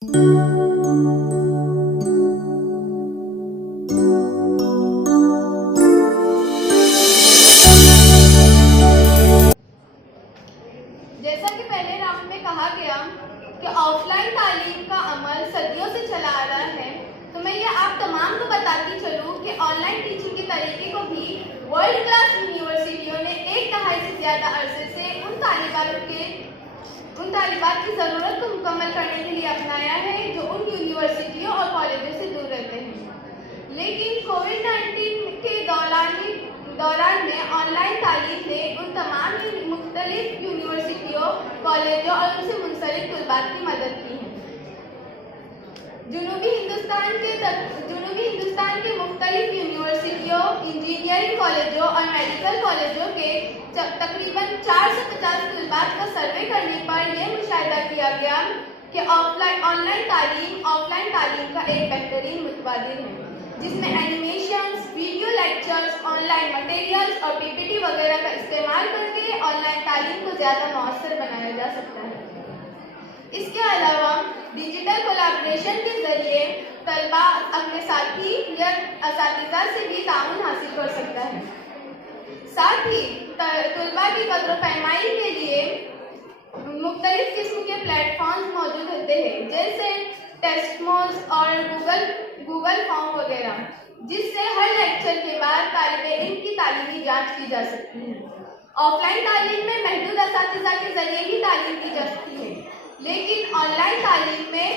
जैसा कि पहले राउंड में कहा गया कि ऑफलाइन तालीम का अमल सदियों से चला आ रहा है, तो मैं ये आप तमाम को बताती चलूँ कि ऑनलाइन टीचिंग के तरीके को भी वर्ल्ड क्लास यूनिवर्सिटियों ने एक दहाई से ज़्यादा अरसे से उन तालिबात की ज़रूरत को मुकम्मल करने के लिए अपनाया है जो उन यूनिवर्सिटियों और कॉलेजों से दूर रहते हैं। लेकिन कोविड-19 के दौरान में ऑनलाइन तालीम ने उन तमाम मुख्तलिफ यूनिवर्सिटियों, कॉलेजों और उनसे मुंसलिक तलबात की मदद की है। जुनूबी हिंदुस्तान के मुख्तलिफ यूनिवर्सिटियों, इंजीनियरिंग कॉलेजों और मेडिकल कॉलेजों के तकरीबन 450 तलबात का सर्वे करने पर यह मुशाहिदा किया गया कि ऑनलाइन तालीम का एक बेहतरीन मुतबादिल है, जिसमें animations, video lectures, online materials और पीपीटी वगैरह का इस्तेमाल करके ऑनलाइन तालीम को ज़्यादा मौसर बनाया जा सकता है। इसके अलावा डिजिटल कोलैबोरेशन के जरिए तलबा अपने साथी या असातिज़ा से भी ताउन हासिल कर सकता है। साथ ही तलबा की कद्र पैमाई के लिए मुख्तलिफ किस्म के प्लेटफॉर्म्स मौजूद होते हैं, जैसे टेस्टमोस और गूगल फॉर्म वगैरह, जिससे हर लेक्चर के बाद तालिबे इल्म की तालीमी जांच की जा सकती है। ऑफलाइन तालीम में महदूद असातिज़ा के जरिए ही तालीम की जा सकती है, लेकिन ऑनलाइन तालीम में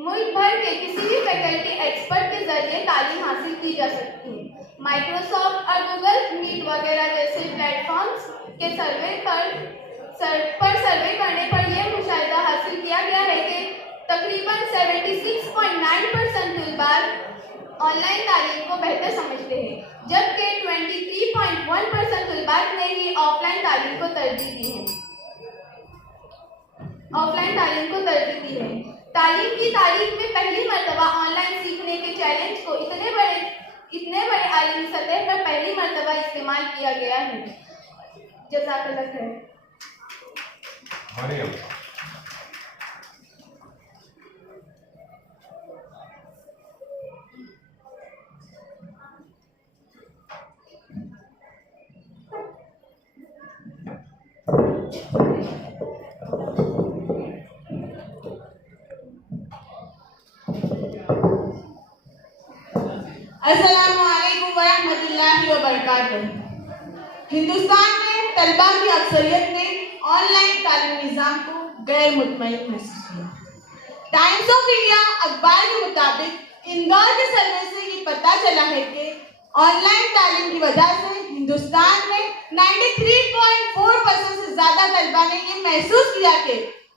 मुल्क भर के किसी भी फैकल्टी एक्सपर्ट के जरिए तालीम हासिल की जा सकती है। माइक्रोसॉफ्ट और गूगल मीट वगैरह जैसे प्लेटफॉर्म्स के सर्वे करने पर यह मुशाहिदा हासिल किया गया है कि तकरीबन 76.9% तलबात ऑनलाइन तालीम को बेहतर समझते हैं, जबकि 23.1% तलबात ने ही ऑफलाइन तालीम को तरजीह दी है। तालीम की तारीख में पहली मर्तबा ऑनलाइन सीखने के चैलेंज को इतने बड़े आलमी सतह पर पहली मर्तबा इस्तेमाल किया गया है। जज़ाकल्लाह खैर। अस्सलामुअलैकुम वरहमतुल्लाहि वबरकातुहू। हिंदुस्तान में तलबा की अक्सरियत ने ऑनलाइन तालीमी निज़ाम को गैर मुतमईन महसूस किया। टाइम्स ऑफ इंडिया अखबार के मुताबिक इंदौर के सर्वे से ये पता चला है कि ऑनलाइन तालीम की वजह से हिंदुस्तान में 93.4% से ज्यादा तलबा ने ये महसूस किया कि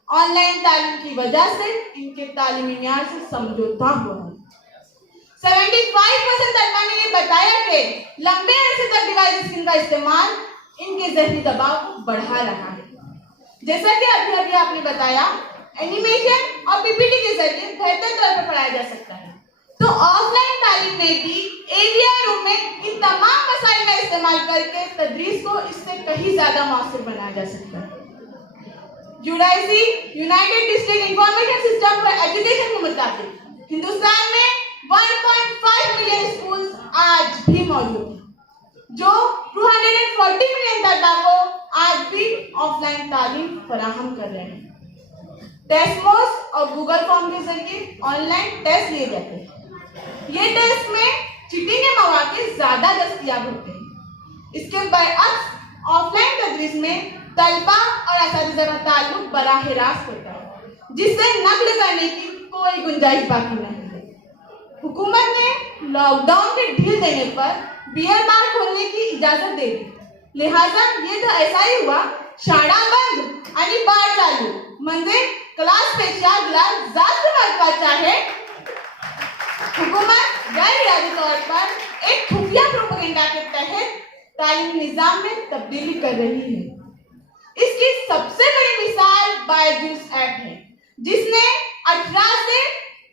ऑनलाइन तालीम की वजह से इनके तालीमी मियार से समझौता हुआ है। 75% तलबा ने ये बताया कि लंबे अरसे तक डिवाइस स्क्रीन का इस्तेमाल इनके ज़हनी दबाव को बढ़ा रहा है। जैसा कि अभी आपने बताया, एनिमेशन और पीपीटी के जरिए बेहतर तौर पर पढ़ाया जा सकता है, तो ऑफलाइन तालीम में भी एवीआर रूम में इन तमाम वसाइल का इस्तेमाल करके तदरीस को इससे कहीं ज्यादा मौसर बनाया जा सकता है। UDISE united district information system for education के मुताबिक हिंदुस्तान में 1.5 मिलियन स्कूल आज भी मौजूद हैं, जो 240 मिलियन तलबा को आज भी ऑफलाइन तालीम फराहम कर रहे हैं। टेस्टमोस और गूगल फॉर्म के जरिए ऑनलाइन टेस्ट लिए जाते हैं। ये टेस्ट में चीटिंग के मौके ज्यादा दस्तयाब होते हैं। इसके बरअक्स ऑफलाइन तदरीस में तलबा और असातिज़ा का ताल्लुक बराह रास्त होता है, जिससे नकल करने की कोई गुंजाइश बाकी नहीं है। हुकूमत ने लॉकडाउन के ढील देने पर बियर बार खोलने की इजाजत दे दी, लिहाजा ये तो ऐसा ही हुआ, शाळा बंद आणि बार चालू, म्हणजे क्लास पेशा ग्लास जास्त महत्वाचा है। हुकूमत गैर इरादी तौर पर एक खुफिया प्रोपेगेंडा के तहत तालीमी निजाम में तब्दीली कर रही है। इसकी सबसे बड़ी मिसाल बायजूस ऐप है, जिसने 18 से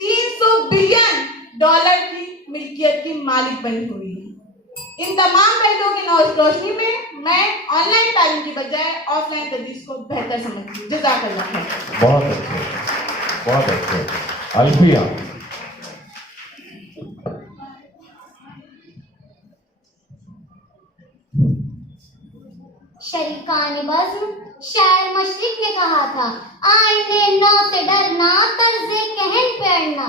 300 बिलियन डॉलर की मिल्कियत की मालिक बनी हुई है। इन तमाम पहलुओं की रोशनी में मैं ऑनलाइन तालीम की बजाय ऑफलाइन तदरीस को बेहतर समझती हूँ। जज़ाकल्लाह। बहुत अच्छे। बहुत अच्छे। अल्फिया। शरीकान बज़्म शायर मशरिक ने कहा था, आईने नौ से डरना तर्ज़े कहन पढ़ना,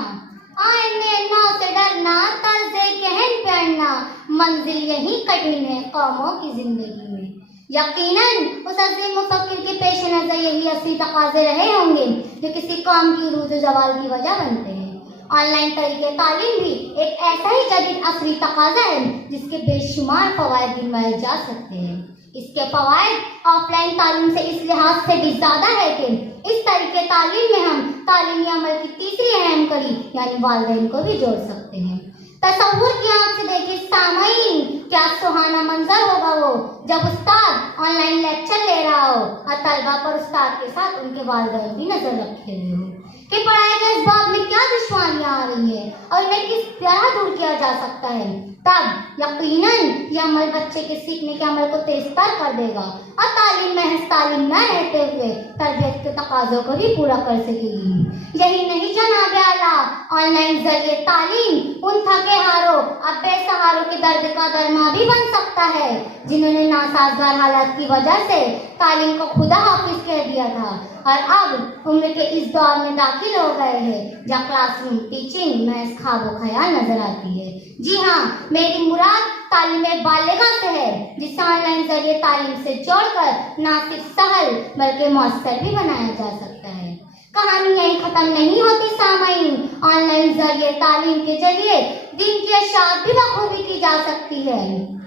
आईने नौ से डरना तर्ज़े कहन पढ़ना, मंजिल यही कठिन है कौमों की जिंदगी में। यकीनन उस अज़ीम मुफ़क्किर के पेश नज़र यही असली तकाज़े रहे होंगे जो किसी कौम की उरूज ज़वाल की वजह बनते हैं। ऑनलाइन तरीके तालीम भी एक ऐसा ही जदीद असली तकाज़ा है जिसके बेशुमार फ़वाइद गिनवाए जा सकते हैं। इसके फ़वाइद ऑफलाइन तालीम से इस लिहाज से भी ज़्यादा है कि इस तरीके तालीम में हम तालीमी अमल की तीसरी अहम कड़ी यानी वालिदैन को भी जोड़ सकते हैं। तसव्वुर की आँख से देखिए सामाईन, क्या सुहाना मंजर होगा वो जब उस्ताद ऑनलाइन लेक्चर ले रहा हो और तलबा पर उस्ताद के साथ उनके वालिदैन भी नजर रखे हुए हो कि पढ़ाई के इस बाब में क्या दुश्वारियां आ रही है और इन्हें किस तरह दूर किया जा सकता है। तब यकीनन यह अमल बच्चे के सीखने के अमल को तेज तर कर देगा और तालीम महज तालीम न रहते हुए तरबियत के तकाज़ों को भी पूरा कर सकेगी। यही नहीं जनाब आला, ऑनलाइन जरिए तालीम उन थके हारों अब बेसहारों के दर्द का दरमा भी बन सकता है जिन्होंने नासाजगार हालात की वजह से तालीम को खुदा हाफिज कह दिया था और अब उम्र के इस दौर में दाखिल हो गए हैं जहाँ क्लासरूम टीचिंग महज ख्वाबो ख्याल नजर आती है। जी हाँ, मेरी मुराद तालीम बालिगा से है जिसे ऑनलाइन जरिए तालीम से जोड़कर ना सिर्फ सहल बल्कि मौसर भी बनाया जा सकता है। कहानी यही खत्म नहीं होती सामाईन, ऑनलाइन जरिए तालीम के जरिए दिन की अशात भी बखूबी की जा सकती है।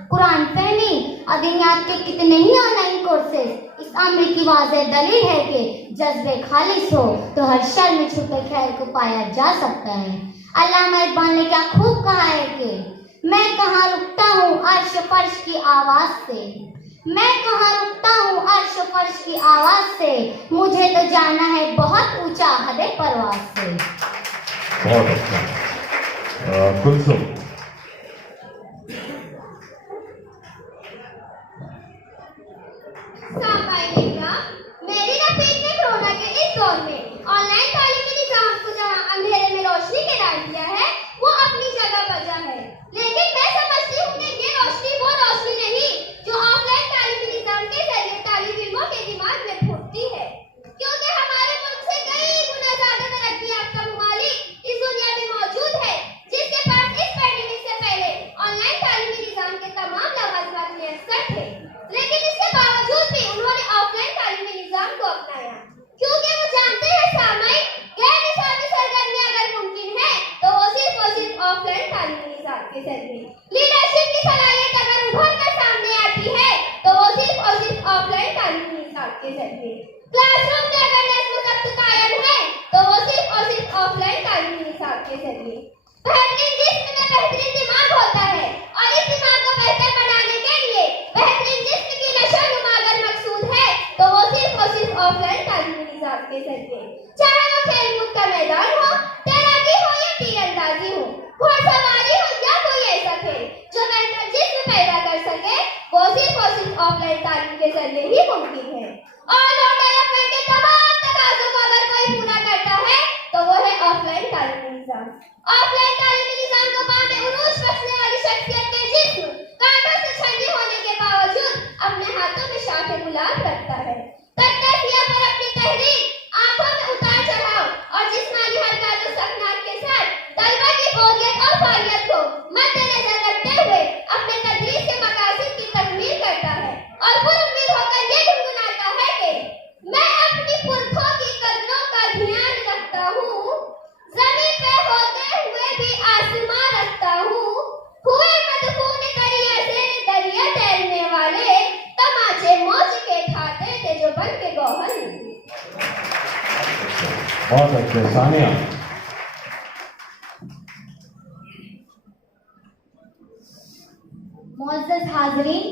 कुरान फहमी और दुनियात के कितने ही ऑनलाइन कोर्सेज इस अम्र की वाज़ेह दलील है कि जज्बे खालिस हो तो हर शर में छुपे खैर को पाया जा सकता है। अल्लामा इकबाल ने क्या खूब कहा है कि मैं कहाँ रुकता हूँ अर्श फर्श की आवाज से, मैं कहाँ रुकता हूँ अर्श फर्श की आवाज से, मुझे तो जाना है बहुत ऊंचा हदे परवाज से। बहुत अच्छा। कुलसुम। मेरी रफीक ने कोरोना के इस दौर में ऑनलाइन तालीमी निजाम को जहां अंधेरे में रोशनी के डाल दिया है वो अपनी जगह बजा है, लेकिन मैं समझती हूँ कि ये रोशनी वो रोशनी नहीं जो ऑफलाइन तालीमी निजाम के जरिए तालिबीनों के दिमाग में फूटती है, क्योंकि हमारे मुल्क से कई गुना ज्यादा तरक्की याफ्ता ममालिक इस दुनिया में मौजूद है जिसके पास इस पैंडेमिक से पहले ऑनलाइन तालीमी निजाम के तमाम लवाज़िमात मुयस्सर थे, लेकिन इसके बावजूद भी उन्होंने ऑफलाइन तालीमी निजाम को अपनाया क्योंकि वो जानते हैं सामाईन गैर निसाबी सरगर्मी अगर मुमकिन है तो वो सिर्फ ऑफलाइन तालीमी निजाम के जरिए, लीडरशिप की सलाहियत अगर उभर कर सामने आती है तो वो सिर्फ ऑफलाइन तालीमी निजाम के जरिए, क्लासरूम में अगर नज़्म ज़ब्त कायम है तो वो सिर्फ ऑफलाइन तालीमी निजाम के जरिए। बेहतरीन जिस्म में बेहतरीन दिमाग होता है और इस दिमाग को बेहतर बनाने के लिए बेहतरीन जिस्म की नशोनुमा अगर मकसूद है तो वो सिर्फ ऑफलाइन तालीमी निजाम के जरिए, चाहे वो खेल कूद का मैदान हो, तैराकी हो या तीरंदाजी हो, घुड़सवारी हो या कोई ऐसा खेल जो बेहतर जिस्म पैदा कर सके, वो सिर्फ ऑफलाइन तालीम के जरिए ही मुमकिन है। और डेवलपमेंट के तमाम तकाज़ों को अगर कोई पूरा करता है तो वो है ऑफलाइन तालीमी निजाम। ऑफलाइन तालीमी निजाम को पाने उरूज बख्शने वाली शख्सियत के जिस्म कांटों से छंडी होने के बावजूद अपने हाथों में शाखे गुलाब रखता है, तकदीर पर अपनी तहरीक, आंखों में उतार चढ़ाव और जिस्मानी हरकत और सकनात के साथ तलबा की बोरियत और फारियत को मद्देनजर रखते हुए अपने तदरीस के मकासद की तकमील करता है और पुरुम्मीद होकर ये गुनगुनाता है कि मैं अपनी पुरखों की कदरों का ध्यान रखता हूँ, जमीन पे होते हुए भी आसमां रखता हूँ, हुए मदफून दरिया से दरिया तैरने वाले तमाचे मौज के खाते थे जो बन के गौहर निकले। बहुत अच्छे। सानिया। मुअज़्ज़ज़ हाज़रीन,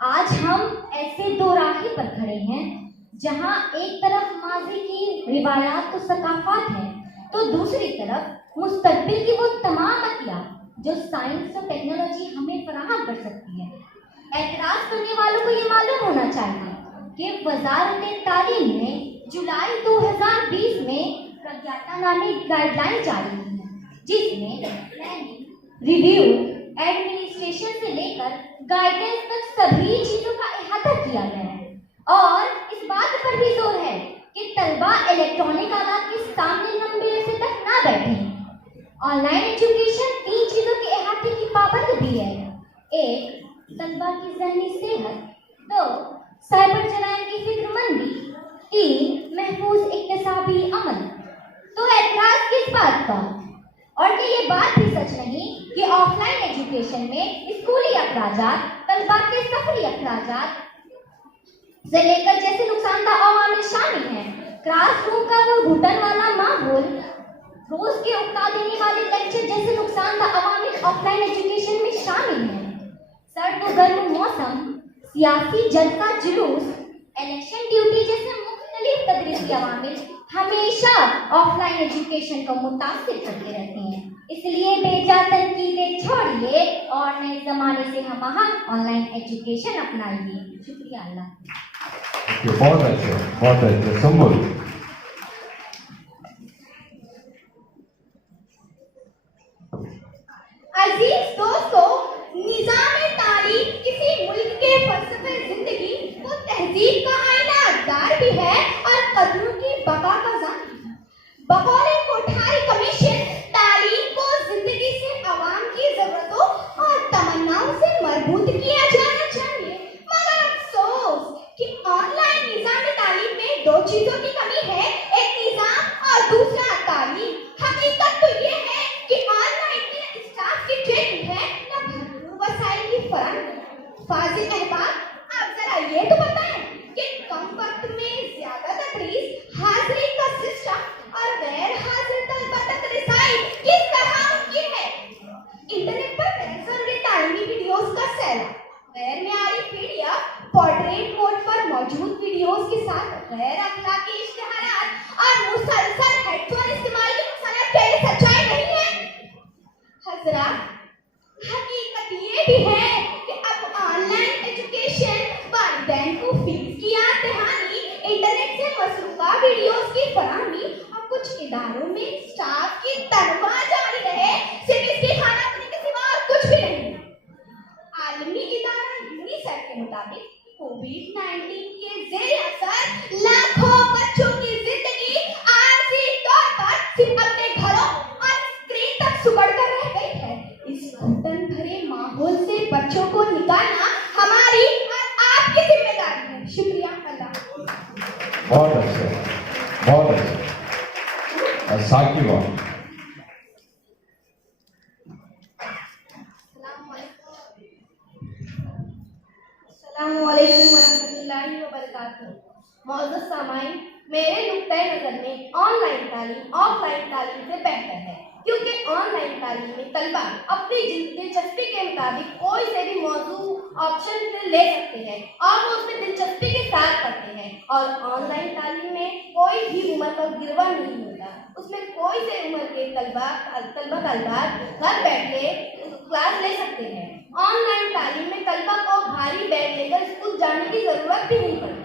आज हम ऐसे दो राही पर खड़े हैं जहां एक तरफ माजी की रिवायात और सकाफात है तो दूसरी तरफ मुस्तकबिल की वो तमाम अतिया जो साइंस और टेक्नोलॉजी हमें फराहम कर सकती है। एतराज़ करने वालों को ये मालूम होना चाहिए कि वज़ारत तालीम ने जुलाई 2020 में प्रज्ञाता नामी गाइडलाइन जारी की है, जिसमें प्लानिंग, रिव्यू, एडमिनिस्ट्रेशन से लेकर गाइडेंस तक सभी चीजों का अहाता किया गया है। और इस बात पर भी जोर है कि तलबा इलेक्ट्रॉनिक आलात के सामने लंबे अरसे तक ना बैठें। ऑनलाइन एजुकेशन 3 चीजों के अहाते की पाबंद भी है। 1. तलबा की ज़हनी सेहत, 2. साइबर जराइम की फिक्रमंदी, 3. महफूज इक्तिसाबी अमल। तो एतराज किस बात का? और क्या ये बात भी सच नहीं कि ऑफलाइन एजुकेशन में स्कूली अखराजात, तलबा के सफरी अखराजात से लेकर जैसे नुकसानदायक अवामिल शामिल हैं। क्लासरूम का वो घुटन वाला माहौल, रोज के उकता देने वाले लेक्चर जैसे नुकसानदायक अवामिल ऑफलाइन एजुकेशन में शामिल हैं। सर्द व गर्म मौसम, सियासी जलसा जुलूस, इलेक्शन ड्यूटी जैसे मुख्तलिफ तदरीसी अवामिल हमेशा ऑफलाइन एजुकेशन को मुतासिर करते रहते हैं। इसलिए बेजा तनकीदें छोड़िए और नए जमाने से हम ऑनलाइन एजुकेशन अपनाइए। शुक्रिया अल्लाह। बहुत अच्छे संबोल। अजीज दोस्तों, निज़ाम तालीम किसी मुल्क के फलसफे जिंदगी वो तहजीब का आईनादार भी है और कदरों की बका का ज़ामी है। बकौल कोठारी कमीशन तालीम को जिंदगी से अवाम की जरूरतों और तमन्नाओं से मरबूत किया जाना चाहिए, मगर अफसोस कि ऑनलाइन निज़ाम तालीम में 2 चीजों की कमी है, एक निज़ाम और दूसरा तालीम। हकीकत तो ये है कि ऑनलाइन में स्टाफ की ट्रेनिंग है या भरपूर वसाइल की फराहमी। फाजिल अहबाब, आप जरा ये तो बताएं कि कम वक्त में ज्यादा तदरीस, हाजिरी का सिस्टम और गैर हाजिर तलबा तक रसाई किस तरह मुमकिन है? इंटरनेट पर तहरीर तालीमी वीडियोस का सैलाब, गैर मियारी पीडीएफ, पोर्ट्रेट मोड पर मौजूद वीडियोस के साथ गैर अखलाकी इश्तिहारात और मुसलसल हेडफोन इस्तेमाल की नुकसानात क्या ये सच्चाई नहीं है? हजरात, हकीकत ये भी है कि अब ऑनलाइन एजुकेशन वालिदैन को फीस की याद दहानी, इंटरनेट से मसरूफा वीडियोस की फराहमी और कुछ इदारों में स्टाफ की तनख्वाह जारी रहे, सिर्फ इसके खाना अपने के सिवा और कुछ भी नहीं। आलमी इदारा यूनिसेफ के मुताबिक कोविड-19 के ज़ेरे असर लाखों बच्चों की जिंदगी आरजी तौर पर सिर्फ अपने घरों और स्क्रीन तक सिकुड़ कर रह गई है। इस घुटन भरे माहौल से बच्चों को निकालना हमारी और आपकी जिम्मेदारी है। शुक्रिया अल्लाह। बहुत अच्छे। साकिबा। अस्सलामुअलैकुम वरहमतुल्लाहि वबरकातुहू। मौजूद सामाईन, मेरे नुक्ते नज़र में ऑनलाइन तालीम ऑफलाइन तालीम से बेहतर है, क्योंकि ऑनलाइन तालीम में तलबा अपनी दिलचस्पी के मुताबिक कोई से भी मौजू ऑप्शन से ले सकते हैं और वो उसमें दिलचस्पी के साथ पढ़ते हैं। और ऑनलाइन तालीम में कोई भी उम्र का गिरवा नहीं होता, उसमें कोई से उम्र के तलबा घर बैठे क्लास ले सकते हैं। ऑनलाइन तालीम में तलबा को भारी बैग लेकर स्कूल जाने की जरूरत भी नहीं पड़ती।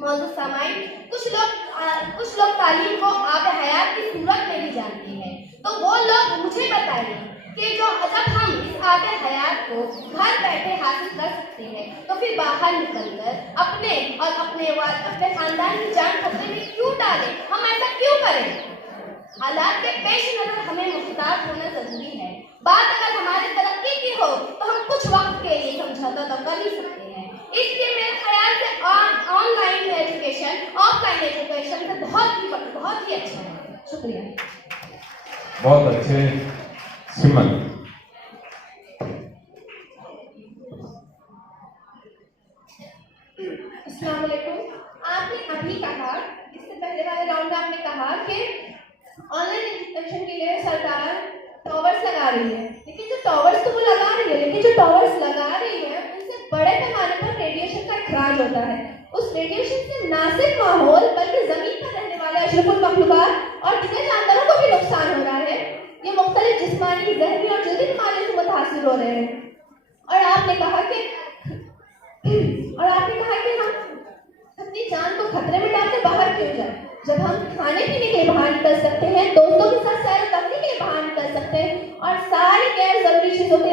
मौजूद सामाईन, कुछ लोग तालीम को आब हयात की सूरत में भी जानते हैं, तो वो लोग मुझे बताइए कि जब हम इस आब हयात को घर बैठे हासिल कर सकते हैं, तो फिर बाहर निकलकर अपने खानदान की जान खतरे में क्यों डालें? हम ऐसा क्यों करें? हालात के पेश नजर हमें मुख्तार होना जरूरी है। बात अगर हमारे तरक्की की हो तो हम कुछ वक्त के लिए समझौता तो कर ही सकते हैं। इसलिए मेरे ख्याल से ऑनलाइन एजुकेशन ऑफलाइन एजुकेशन से बहुत ही अच्छा है। शुक्रिया। बहुत अच्छे। सिमन। अस्सलाम वालेकुम। आपने अभी कहा, इससे पहले वाले राउंड में आपने कहा कि ऑनलाइन एजुकेशन के लिए सरकार टॉवर्स लगा रही है, लेकिन जो टॉवर्स तो वो लगा रही है उनसे बड़े पैमाने पर रेडिएशन का इखराज होता है। उस रेडिएशन से ना सिर्फ माहौल बल्कि जमीन पर रहने वाले अशरफुल मखलूकात और दिगर जानवरों को भी नुकसान हो रहा है। ये मुख्तलिफ जिस्मानी, जहनी और जल्दी बीमारियों से मुतासिर हो रहे हैं। और आपने कहा कि हम अपनी जान को खतरे में डालकर बाहर क्यों जाए? जब हम खाने पीने के लिए बाहर निकल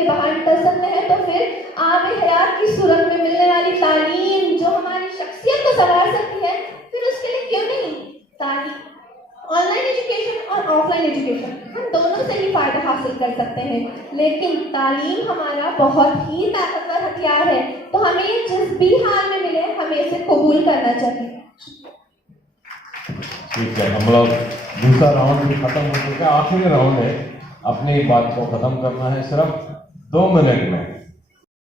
बयान कर सकते हैं, तो फिर आब हयात की सूरत में मिलने वाली तालीम जो हमारी शख्सियत को संवार सकती है, फिर उसके लिए क्यों नहीं तालीम। ऑनलाइन एजुकेशन और ऑफलाइन एजुकेशन हम दोनों से ही फायदा हासिल कर सकते हैं, लेकिन तालीम हमारा बहुत ही ताकतवर हथियार है, तो हमें जिस भी हाल में मिले हमें इसे कबूल करना चाहिए। ठीक है, हम लोग दूसरा राउंड भी खत्म हो चुका है, आखिरी राउंड है। अपनी बात को खत्म करना है सिर्फ 2 मिनट में।